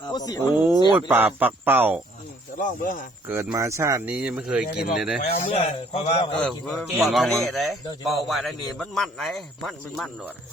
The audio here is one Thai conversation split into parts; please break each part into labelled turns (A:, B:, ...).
A: โอ้ยป่าปักเป้า
B: เดี๋ยวลองเบิ่งฮะ
A: เกิดมาชาตินี้ยังไม่เคยกินเลยนะ
C: เอาเมื่อเพราะว่า
D: บอกทะเลเลยบอกว่าได้นี่มันไหนมันโดด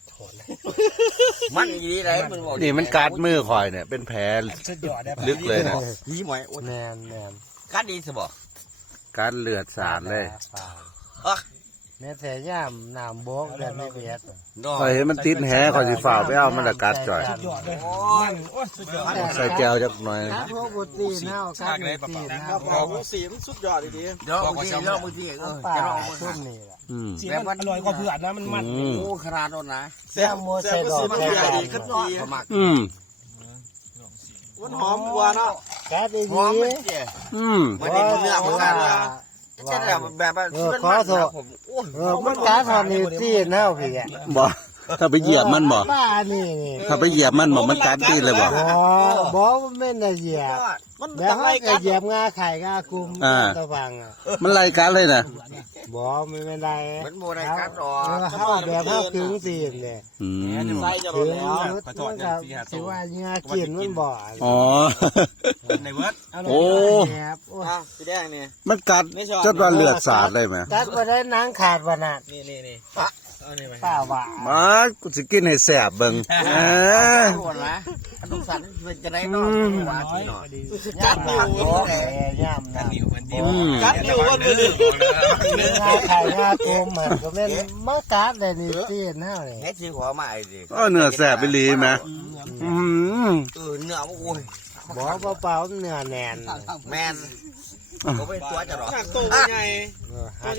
D: มันยีไรมันบอก
A: นี่มันกัดมือคอยเนี่ยเป็นแผล
C: สุดยอดเลย
A: ลึกเลยนะ
D: ยีหมอย
C: แมน
D: กัดดีสิบอก
A: กัดเลือดสาดเลย
C: แม่แต่ย่ามน้ำโบกเดินไม่เบียด
A: คอยเห็นมันติดแหคอยสิฝ่าไปเอามันละกัดจ่อย
C: สุดยอดเลยมันโอ้สุดยอด
A: ใส่แก้วจักหน่อย
C: ครับพวกบุตรีเน่าครับบุตรี
B: ค
C: เน่า
B: รับผมสีมันสุดยอดดี
D: เดี๋ยวบางที
C: ป่า
D: จะลอง
C: ชุ่มนี่แหละ
A: อืม
C: เสียมันอร่อยกว่าเผือกนะมัน
D: โอ้ขนาดนั้นนะ
B: ๆแซ่บแซ่บสีมันใหญ่ดีขึ้นดี
D: สมัคร
A: อืม
B: มันหอมกว่าเนาะ
C: แก๊สดี
D: หอมมันเจี๊ย
A: อืม
D: มันเป็นเนื้อมันขนาดจะแบบผมโอ้ย
C: มันแก๊สทำนิวซี่เน่าพี่แก
A: บ่ถ้าไปเหยียบมันบ่
C: ป้านี่
A: ถ้าไปเหยียบมันบ่มันกัดตีนเลยบ่
C: บ่ไม่ได้เหยียบ
B: มัน
C: แล้ว
B: ทำไร
C: ให้
B: กั
C: ก็
B: น
C: เหยียบงาไข่งากุมตะฟังอ่ะ
A: มันไล่กัดเลยนะ
C: บ่ไม่ได้
D: มันโมได้กัดหรอ
C: เข้าแบบเข้าถึงตีนเนี่ย
A: อืม
B: ใส่จะหม
C: ถึ
B: ด
C: ง
B: แล้ว
C: มันก็ถือว่าเนื้อกินมันบ่
A: อ๋อ
C: ในเวิร์ด
A: โอ้
B: อ่ะสีแดงนี่
A: มันกัดจนว่าเลือดสาดเลยไหม
C: ตัดไปได้นังขาดวันน่ะ
B: นี่เอานี่ไป
C: ป้าว่า
A: มากูสิกินให้แซ่บเบิ่งเออ
D: หมดละอันทุกสันเป็นจะได้นอนหวานที่นอน
C: กัดนิ้วย่ำนะ
A: อืม
B: กัดนิ้วว่ามือดิ
C: งาไข่งากุมมันก็เป็นมะกัดเลยนี่ตีนเท่าเลย
D: เฮ็ดสิหัวมาไอ้ดิ
A: เนื้อแซ่บไปลีไหมอืม
D: เนื้อโอ้ย
C: บ่เปล่าเนื้อแน่น
D: แมนผมเป็นตัวจะหรอ
B: หักโตใหญ่